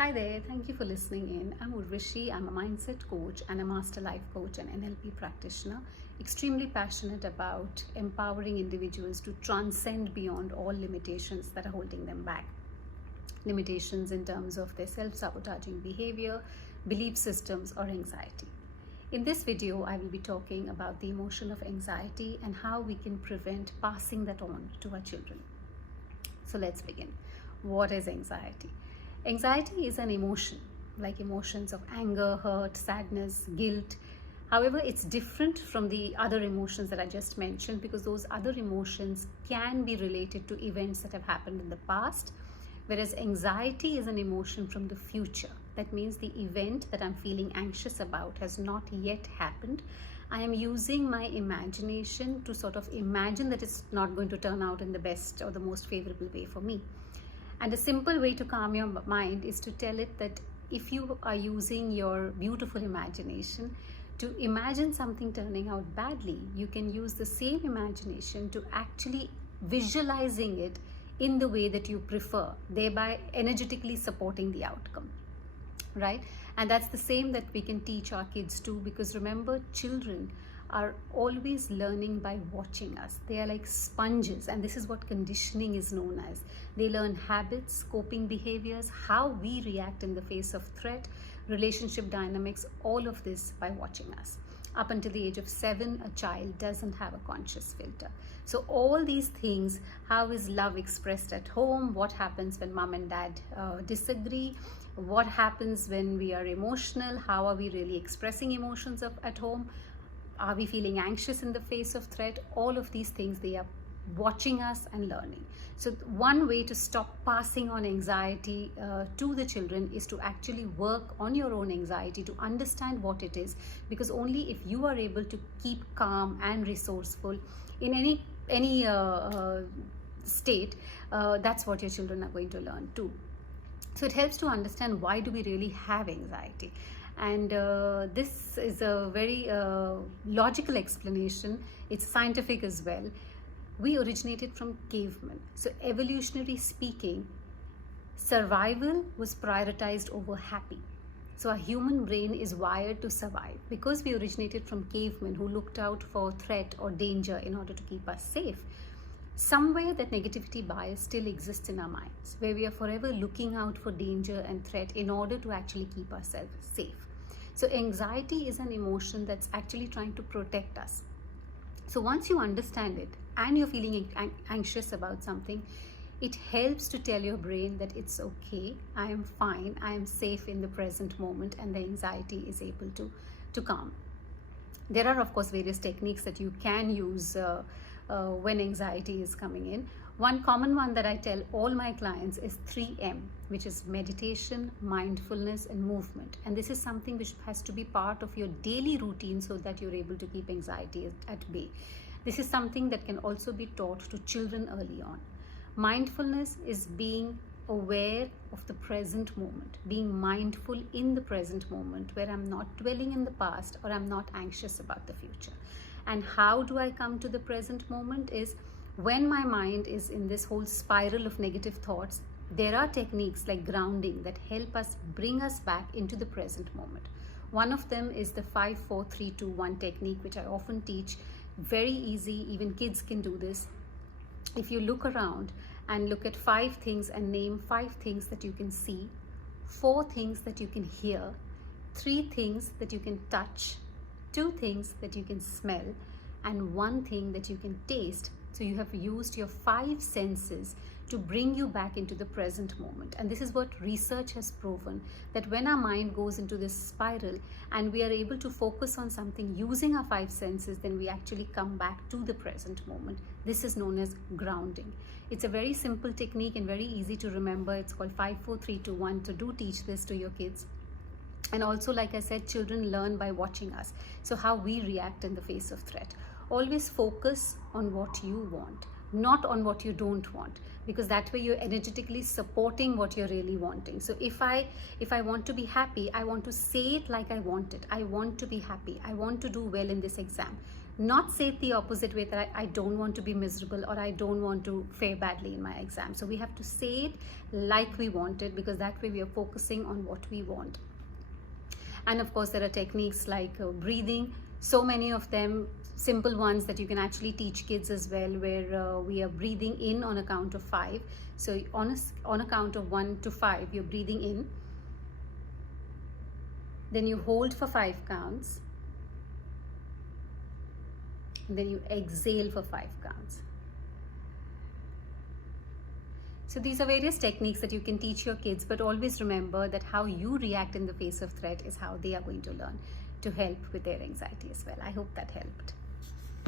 Hi there, thank you for listening in. I'm Urvashi, I'm a mindset coach and a master life coach and NLP practitioner. Extremely passionate about empowering individuals to transcend beyond all limitations that are holding them back. Limitations in terms of their self-sabotaging behavior, belief systems, or anxiety. In this video, I will be talking about the emotion of anxiety and how we can prevent passing that on to our children. So let's begin. What is anxiety? Anxiety is an emotion, like emotions of anger, hurt, sadness, guilt. However, it's different from the other emotions that I just mentioned because those other emotions can be related to events that have happened in the past, whereas anxiety is an emotion from the future. That means the event that I'm feeling anxious about has not yet happened. I am using my imagination to sort of imagine that it's not going to turn out in the best or the most favorable way for me. And a simple way to calm your mind is to tell it that if you are using your beautiful imagination to imagine something turning out badly, you can use the same imagination to actually visualizing it in the way that you prefer, thereby energetically supporting the outcome, right? And that's the same that we can teach our kids too, because remember, children are always learning by watching us. They are like sponges, and this is what conditioning is known as. They learn habits, coping behaviors, how we react in the face of threat, relationship dynamics, all of this by watching us. Up until the age of 7, a child doesn't have a conscious filter. So all these things, how is love expressed at home, what happens when mom and dad disagree, what happens when we are emotional, how are we really expressing emotions at home, are we feeling anxious in the face of threat? All of these things, they are watching us and learning. So one way to stop passing on anxiety to the children is to actually work on your own anxiety, to understand what it is, because only if you are able to keep calm and resourceful in any state, that's what your children are going to learn too. So it helps to understand why do we really have anxiety. And this is a very logical explanation. It's scientific as well. We originated from cavemen. So evolutionary speaking, survival was prioritized over happy. So our human brain is wired to survive because we originated from cavemen who looked out for threat or danger in order to keep us safe. Somewhere that negativity bias still exists in our minds, where we are forever looking out for danger and threat in order to actually keep ourselves safe. So anxiety is an emotion that's actually trying to protect us. So once you understand it and you're feeling anxious about something, it helps to tell your brain that it's okay, I am fine, I am safe in the present moment, and the anxiety is able to calm. There are of course various techniques that you can use when anxiety is coming in. One common one that I tell all my clients is 3M, which is meditation, mindfulness, and movement. And this is something which has to be part of your daily routine so that you're able to keep anxiety at bay. This is something that can also be taught to children early on. Mindfulness is being aware of the present moment, being mindful in the present moment, where I'm not dwelling in the past or I'm not anxious about the future. And how do I come to the present moment is when my mind is in this whole spiral of negative thoughts, there are techniques like grounding that help us bring us back into the present moment. One of them is the 5, 4, 3, 2, 1 technique, which I often teach. Very easy, even kids can do this. If you look around and look at 5 things and name 5 things that you can see, 4 things that you can hear, 3 things that you can touch, 2 things that you can smell, and 1 thing that you can taste. So you have used your 5 senses to bring you back into the present moment. And this is what research has proven, that when our mind goes into this spiral and we are able to focus on something using our 5 senses, then we actually come back to the present moment. This is known as grounding. It's a very simple technique and very easy to remember. It's called 5, 4, 3, 2, 1. So do teach this to your kids. And also, like I said, children learn by watching us. So how we react in the face of threat. Always focus on what you want, not on what you don't want, because that way you're energetically supporting what you're really wanting. So if I want to be happy, I want to say it like I want it. I want to be happy. I want to do well in this exam. not say it the opposite way, that I don't want to be miserable or I don't want to fare badly in my exam. So we have to say it like we want it, because that way we are focusing on what we want. And of course, there are techniques like breathing, so many of them, simple ones that you can actually teach kids as well, where we are breathing in on a count of 5. So on a count of 1 to 5, you're breathing in, then you hold for 5 counts, and then you exhale for 5 counts. So these are various techniques that you can teach your kids, but always remember that how you react in the face of threat is how they are going to learn, to help with their anxiety as well. I hope that helped.